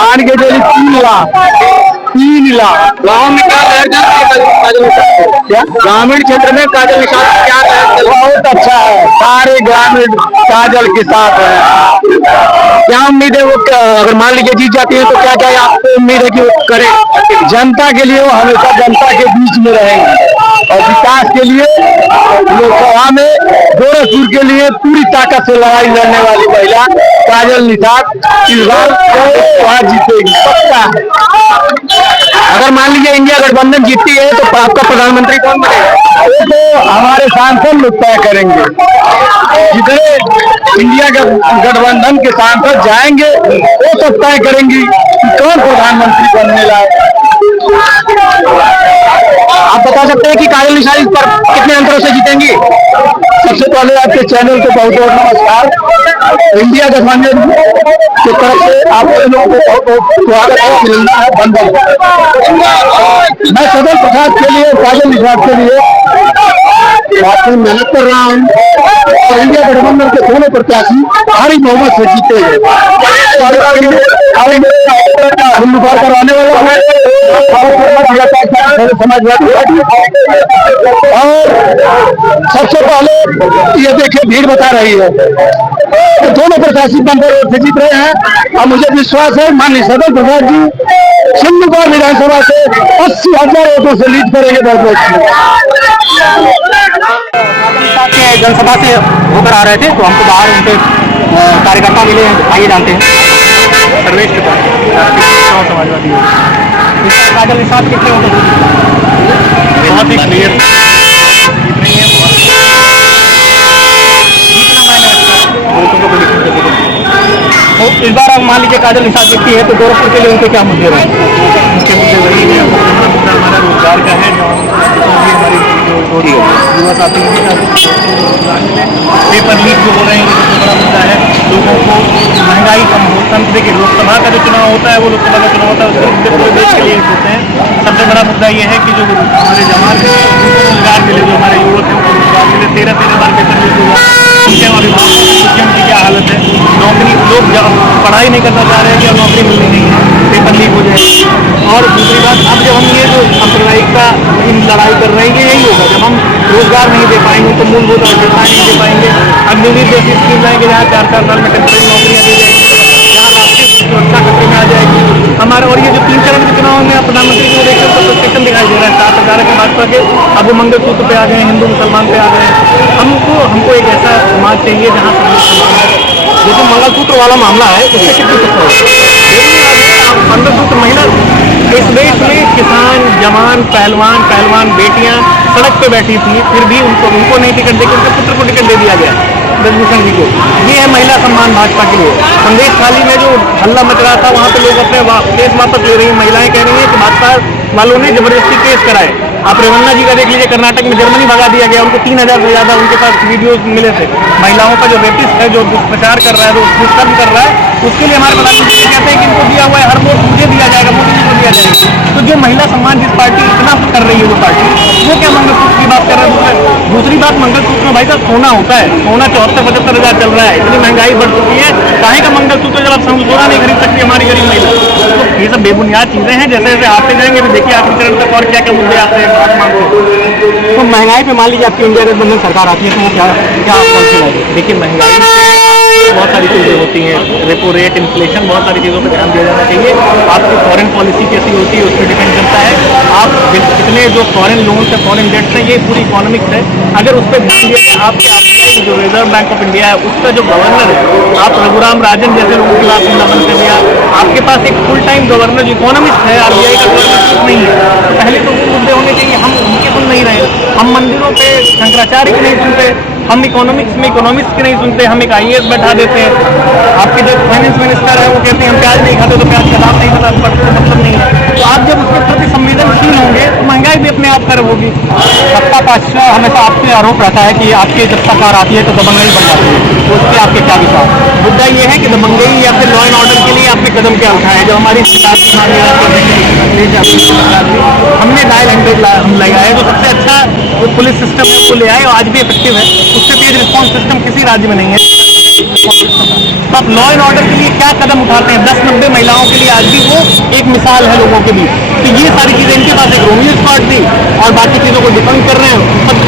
मान के चलिए 3 लाख गाँव में क्या ग्रामीण क्षेत्र में काजल निषाद क्या बहुत अच्छा है। सारे ग्रामीण काजल के साथ है। क्या उम्मीद है वो अगर मान लीजिए जीत जाती है तो क्या क्या आपको उम्मीद है कि वो करे? जनता के लिए वो हमेशा जनता के बीच में रहेंगे और विकास के लिए लोकसभा में गोरखपुर के लिए पूरी ताकत से लड़ाई लड़ने वाली महिला काजल निषाद इस बार जीतेगी पक्का। अगर मान लीजिए इंडिया गठबंधन जीतती है तो आपका प्रधानमंत्री कौन बनेगा? तो हमारे सांसद लोग तय करेंगे। जितने इंडिया गठबंधन के सांसद जाएंगे वो सब तय करेंगे कि कौन प्रधानमंत्री बनने लायक। आप बता सकते हैं कि काजल निषाद इस पर कितने अंतरों से जीतेंगी? सबसे पहले आपके चैनल को बहुत बहुत नमस्कार। इंडिया गठबंधन की तरफ से आप लोगों को बहुत बहुत स्वागत है। मिलना है बंधन। मैं सदन प्रसाद के लिए काजल निषाद के लिए काफी मेहनत कर रहा हूँ और इंडिया गठबंधन के दोनों प्रत्याशी भारी बहुमत से जीतेंगे। करवाने वाला है समाजवादी पार्टी। और सबसे पहले ये देखिए भीड़ बता रही है तो दोनों प्रत्याशी नंबर से जीत रहे हैं और मुझे विश्वास है माननीय सदन प्रसाद जी सिंधुपार विधानसभा से 80,000 वोटों से लीड करेंगे। बहुत जनसभा से होकर आ रहे थे तो हमको बाहर उनके कार्यकर्ता मिले। आइए जानते हैं सर्वेश समाजवादी काजल निषाद कितने वोटों से? बहुत ही क्लियर तो इस बार आप मान लीजिए काजल निषाद जीतती है तो गोरखपुर के लिए उनके क्या मुद्दे रहे? मुख्य मुद्दे वही है। मुद्दा हमारा रोजगार का है जो हमारी युवा साथी पेपर लीक जो हो रहे हैं सबसे बड़ा मुद्दा है। लोगों को महंगाई कम हो। देखिए लोकसभा का जो चुनाव होता है वो लोकसभा का चुनाव होता है उसके मुद्दे पूरे देश के लिए होते हैं। सबसे बड़ा मुद्दा ये है कि जो हमारे जवान हैं उनको रोजगार मिले, जो हमारे युवक हैं उनको रोजगार मिले। 13 बार वेतन लीक हुआ। मुख्यमंत्री की क्या हालत है? नौकरी लोग पढ़ाई नहीं करना चाह रहे हैं या नौकरी मिलनी नहीं है, पेपर लीक हो जाएगी। और दूसरी बात अब जब हम ये जो सांप्रदायिकता की लड़ाई कर रहे हैं यही होगा जब हम रोजगार नहीं दे पाएंगे तो मूलभूत आवश्यकताएं नहीं दे पाएंगे। अग्निवीर जैसी स्कीम लाएंगे जहाँ 4 साल में टेम्परेरी नौकरियाँ दी जाएंगी, जहाँ राष्ट्रीय सुरक्षा खतरे में आ जाएगी हमारा। और ये जो 3 चरण के चुनाव में प्रधानमंत्री को देखकर तो प्रशिक्षण दिखाई दे रहा है 7 के भाजपा के। अब वो मंगलसूत्र पे आ गए, हिंदू मुसलमान पे आ गए। हमको एक ऐसा समाज चाहिए जहाँ जो तो मंगलसूत्र वाला मामला है उससे कितनी मंगलसूत्र महिला इस देश में किसान जवान पहलवान बेटियां सड़क पे बैठी थी फिर भी उनको नहीं टिकट देकर उनके पुत्र को टिकट दे दिया गया ब्रजभूषण जी को। ये है महिला सम्मान भाजपा के लिए। संदेश खाली में जो हल्ला मच रहा था वहाँ पे लोग अपने केस वापस ले रही हैं। महिलाएं कह रही हैं कि भाजपा वालों ने जबरदस्ती केस कराए। आप रेवन्ना जी का देख लीजिए, कर्नाटक में जर्मनी भगा दिया गया, उनको 3,000 से ज्यादा उनके पास वीडियोस मिले थे। महिलाओं का जो रेपिस्ट है जो दुष्प्रचार कर रहा है जो दुष्कर्म कर रहा है उसके लिए हमारे प्रधानमंत्री कहते हैं कि इनको दिया हुआ है हर वोट मुझे दिया जाएगा, मोदी जी को दिया जाएगा। तो जो महिला सम्मान जिस पार्टी इतना कर रही है वो पार्टी वो क्या मंगलसूत्र की बात कर रहा है? दूसरी बात मंगलसूत्र में भाई साहब सोना होता है, सोना 74-75 हज़ार चल रहा है। इतनी महंगाई बढ़ चुकी है, काहे का मंगलसूत्र जब आप सोना नहीं खरीद सकती हमारी गरीब महिला। तो ये सब बेबुनियाद चीजें हैं। जैसे जैसे आते जाएंगे तो देखिए आखिरी चरण तक और क्या क्या मुद्दे आते हैं। तो महंगाई पे मान लीजिए आपकी इंडिया गठबंधन सरकार आती है तो वो क्या पॉलिसी लाएगी? देखिए महंगाई बहुत सारी चीज़ें होती हैं, रेपो रेट इन्फ्लेशन बहुत सारी चीज़ों पर ध्यान दिया जाना चाहिए। आपकी फॉरेन पॉलिसी कैसी होती है उस पर डिपेंड करता है। आप कितने जो फॉरेन लोन्स है फॉरेन डेट्स हैं ये पूरी इकोनॉमिक्स है। अगर उस पर ध्यान दिया जाए आपके RBI जो रिजर्व बैंक ऑफ इंडिया है उसका जो गवर्नर है आप रघुराम राजन जैसे लोगों की बात सुनना बंद कर दिया। आपके पास एक फुल टाइम गवर्नर जो इकोनॉमिस्ट है, RBI का गवर्नर नहीं है। तो पहले तो मुद्दे होने चाहिए, हम उनके सुन नहीं रहे। हम मंदिरों पे शंकराचार्य की नहीं सुनते, हम इकोनॉमिक्स में इकोनॉमिक्स की नहीं सुनते, हम एक IAS बैठा देते हैं। आपके जो फाइनेंस मिनिस्टर है वो कहते हैं हम प्याज नहीं खाते तो प्याज का दाम नहीं पता मतलब नहीं है। तो आप जब उसके प्रति संवेदनशील होंगे तो महंगाई भी अपने आप बेहतर होगी। सत्ता पक्ष हमेशा आपसे आरोप रहता है कि आपकी जब सरकार आती है तो दबंगई बढ़ जाती है, तो उस पर आपके क्या विचार? मुद्दा ये है कि दबंगई या फिर लॉ एंड ऑर्डर के लिए आपने कदम क्या उठाया? जब हमारी सरकार हमने डायल 100 हम लगाए, तो सबसे अच्छा वो पुलिस सिस्टम है वो ले आए और आज भी इफेक्टिव है। उससे तेज रिस्पॉन्स सिस्टम किसी राज्य में नहीं है। तो आप लॉ एंड ऑर्डर के लिए क्या कदम उठाते हैं? 10-90 महिलाओं के लिए आज भी वो एक मिसाल है लोगों के बीच। तो ये सारी चीजें इनके पास एक रोमियो स्क्वाड थी और बाकी चीजों को डिफेंड कर रहे हैं।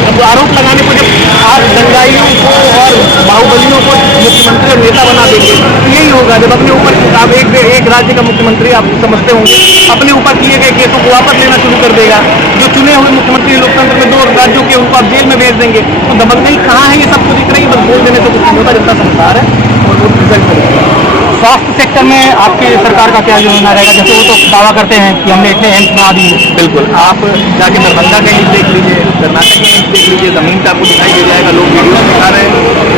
अब आरोप लगाने पर जब आप दंगाइयों को और बाहुबलियों को मुख्यमंत्री और नेता बना देंगे तो यही होगा। जब अपने ऊपर आप एक राज्य का मुख्यमंत्री आप समझते होंगे अपने ऊपर किए गए केसों को वापस लेना शुरू कर देगा। जो चुने हुए मुख्यमंत्री लोकतंत्र में 2 राज्यों के उनको आप जेल में भेज देंगे, तो दबंगई कहाँ है? ये सबको दिख रही है, बस बोल देने से कुछ नहीं होता। जनता समझदार है और वो रिजल्ट करेगा। स्वास्थ्य सेक्टर में आपकी सरकार का क्या योजना रहेगा? जैसे वो तो दावा करते हैं कि हमने इतने एम्स बना दिए। बिल्कुल, आप जाके दरभंगा का एम्स देख लीजिए, कर्नाटक का एम्स देख लीजिए, जमीन पे आपको दिखाई दे जाएगा। लोग वीडियो दिखा रहे हैं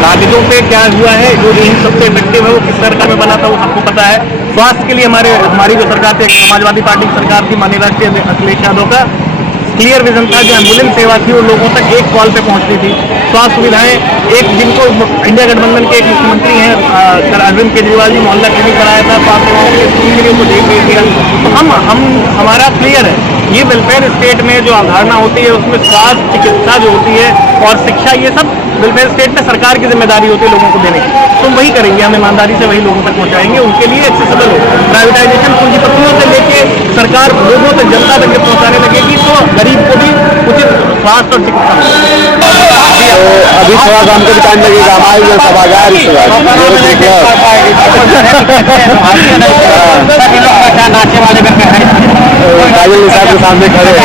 कागजों पे क्या हुआ है। जो एम्स सबसे इफेक्टिव है वो किस सरकार में बना था वो सबको पता है। स्वास्थ्य के लिए हमारी जो सरकार थी, समाजवादी पार्टी की सरकार थी, माननीय राष्ट्रीय अखिलेश यादव का क्लियर विजन था। जो एम्बुलेंस सेवा थी वो लोगों तक एक कॉल पे पहुंचती थी। स्वास्थ्य सुविधाएं एक जिनको इंडिया गठबंधन के एक मुख्यमंत्री हैं सर अरविंद केजरीवाल जी, मोहल्ला क्लिनिक बनाया था, स्वास्थ्य सेवाओं के स्कूल के लिए उनको भेज दिया। तो हमारा क्लियर है। ये वेलफेयर स्टेट में जो अवधारणा होती है उसमें स्वास्थ्य, चिकित्सा जो होती है और शिक्षा, ये सब वेलफेयर स्टेट में सरकार की जिम्मेदारी होती है लोगों को देने की। तो वही करेंगे, हम ईमानदारी से वही लोगों तक पहुंचाएंगे। उनके लिए एक्सेसिबल हो। प्राइवेटाइजेशन पूंजीपतियों से लेके सरकार लोगों तक, जनता तक पहुंचाने लगेगी तो गरीब को भी उचित स्वास्थ्य और चिकित्सा मिलेगी। तो अभी थोड़ा सा हमको भी टाइम लगेगा। हमारी जो सभागार नाचे वाले काजल निसार के सामने खड़े हैं।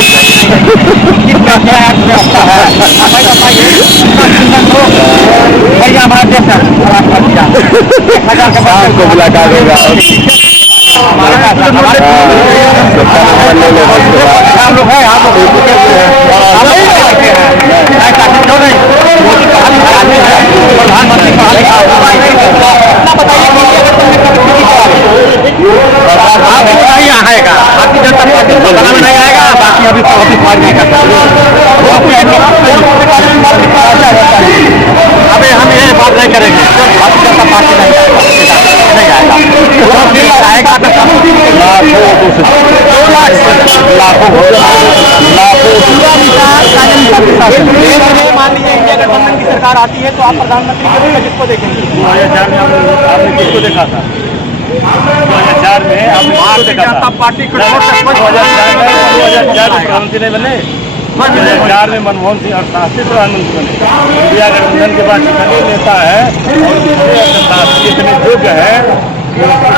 शाम को मुलाकात होगा। आएगा भारतीय जनता पार्टी को बना नहीं आएगा। बाकी अभी तो ऑफिस पार्टी नहीं करता। अभी हम ये बात नहीं करेंगे। भारतीय जनता पार्टी नहीं आएगा तो मान लीजिए इंडिया गठबंधन की सरकार आती है तो आप प्रधानमंत्री करेंगे, किसको देखेंगे? 2004 में आपने किसको देखा था? 2004 में आपने भारतीय जनता पार्टी को 2004 में प्रधानमंत्री नहीं बने। 2004 में मनमोहन सिंह अर्थशास्त्री प्रधानमंत्री बने। इंडिया गठबंधन के बाद जितने नेता है और जितने योग्य है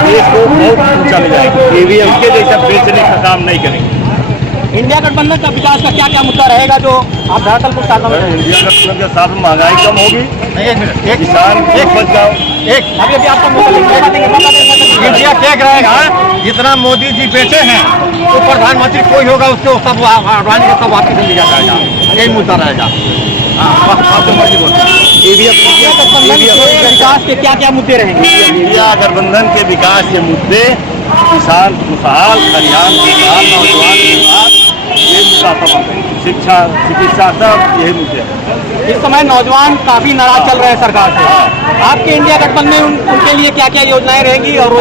देश को बहुत ऊंचा ले जाएंगे। ईवीएम के जैसा बेचने का काम नहीं करेंगे। इंडिया गठबंधन का विकास का क्या क्या मुद्दा रहेगा जो आप धरातल पर साथ में? इंडिया गठबंधन के साथ में महंगाई कम होगी, किसान बच जाओ। अभी आपको इंडिया टेक रहेगा। जितना मोदी जी बेचे हैं तो प्रधानमंत्री कोई होगा उसको सब अडवाणी का सब वापिस लिया जाएगा। यही मुद्दा रहेगा। विकास के क्या क्या मुद्दे रहेंगे? इंडिया गठबंधन के विकास के मुद्दे किसान खुशहाल, खलिहान खुशहाल, नौजवान खुशहाल, ये मुद्दा सब शिक्षा, चिकित्सा, सब यही मुद्दे हैं। इस समय नौजवान काफी नाराज चल रहे हैं सरकार से। आपके इंडिया गठबंधन में उनके लिए क्या क्या योजनाएं रहेंगी? और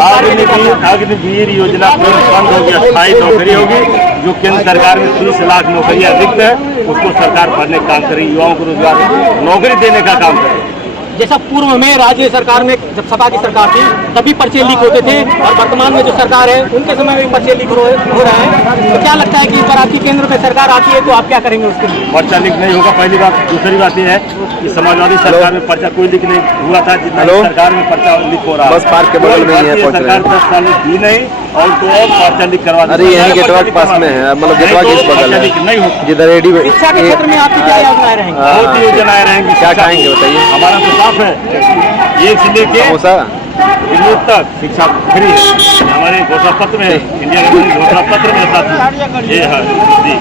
अग्निवीर योजना बंद होगी, अस्थायी नौकरी होगी। जो केंद्र सरकार में 30 लाख नौकरियां रिक्त है उसको सरकार भरने का काम करेगी, युवाओं को रोजगार नौकरी देने का काम करेगी। जैसा पूर्व में राज्य सरकार में जब सपा की सरकार थी तभी पर्चे लीक होते थे और वर्तमान में जो सरकार है उनके समय में पर्चे लीक हो रहे हैं। तो क्या लगता है कि इस बार आपकी केंद्र में सरकार आती है तो आप क्या करेंगे उसके लिए? पर्चा लीक नहीं होगा, पहली बात। दूसरी बात यह है कि समाजवादी सरकार में पर्चा कोई लीक नहीं हुआ था, जितना सरकार में पर्चा लीक हो रहा है। बस पार्क के बगल में है सरकार 10 साल दी नहीं और तो और पर्चा लीक करवा। अरे यहाँ गेटवा के पास में है, मतलब गेटवा के इस बगल नहीं होगा जिधर रेडी। शिक्षा के क्षेत्र में आपकी क्या योजनाएं रहेंगी? बहुत योजनाएं रहेंगी। क्या खाएंगे बताइए? हमारा तो साफ है, एक से लेके दिल्ली तक शिक्षा फ्री है। हमारे घोषणा पत्र में, इंडिया के घोषणा पत्र में साथ ये है जी।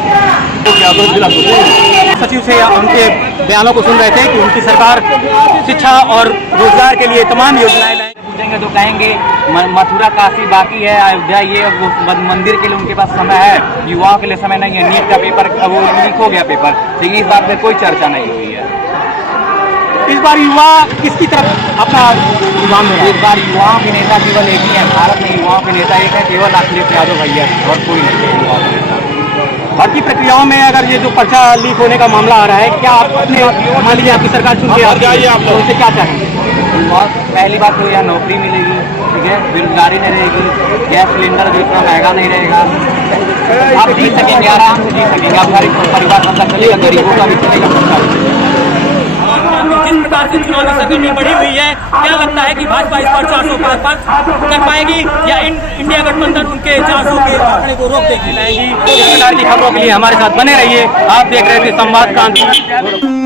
सचिव से उनके बयानों को सुन रहे थे कि उनकी सरकार शिक्षा और रोजगार के लिए तमाम योजनाएं लाएगी। पूछेंगे तो कहेंगे मथुरा काशी बाकी है, अयोध्या ये मंदिर के लिए उनके पास समय है, युवाओं के लिए समय नहीं है। नीट का पेपर वो लीक हो गया पेपर, लेकिन इस बात में कोई चर्चा नहीं हुई है। इस बार युवा किसकी तरफ अपना रुझान दे रहा है? इस बार युवाओं के नेता केवल एक ही है, भारत में युवाओं के नेता एक है, केवल अखिलेश यादव भैया और कोई नहीं है युवाओं के नेता। भर्ती प्रक्रियाओं में अगर ये जो पर्चा लीक होने का मामला आ रहा है, क्या आप अपने मान लीजिए आपकी सरकार चुन के आती है तो उनसे क्या चाहेंगे? और पहली बात तो यहाँ नौकरी मिलेगी, ठीक है, बेरोजगारी नहीं रहेगी, गैस सिलेंडर जो इतना महंगा नहीं रहेगा, आप जी सकेंगे, आराम से जी सकेंगे, आप गरीब परिवार मतलब चलेगा, गरीबों का भी चलेगा। जिस प्रकार से चुनाव की सरगर्मी बढ़ी हुई है, क्या लगता है कि भाजपा इस बार 400 पार कर पाएगी या इंडिया गठबंधन उनके 400 के आंकड़े को रोक देगी? इस प्रकार की खबरों के लिए हमारे साथ बने रहिए। आप देख रहे थे संवाद क्रांति।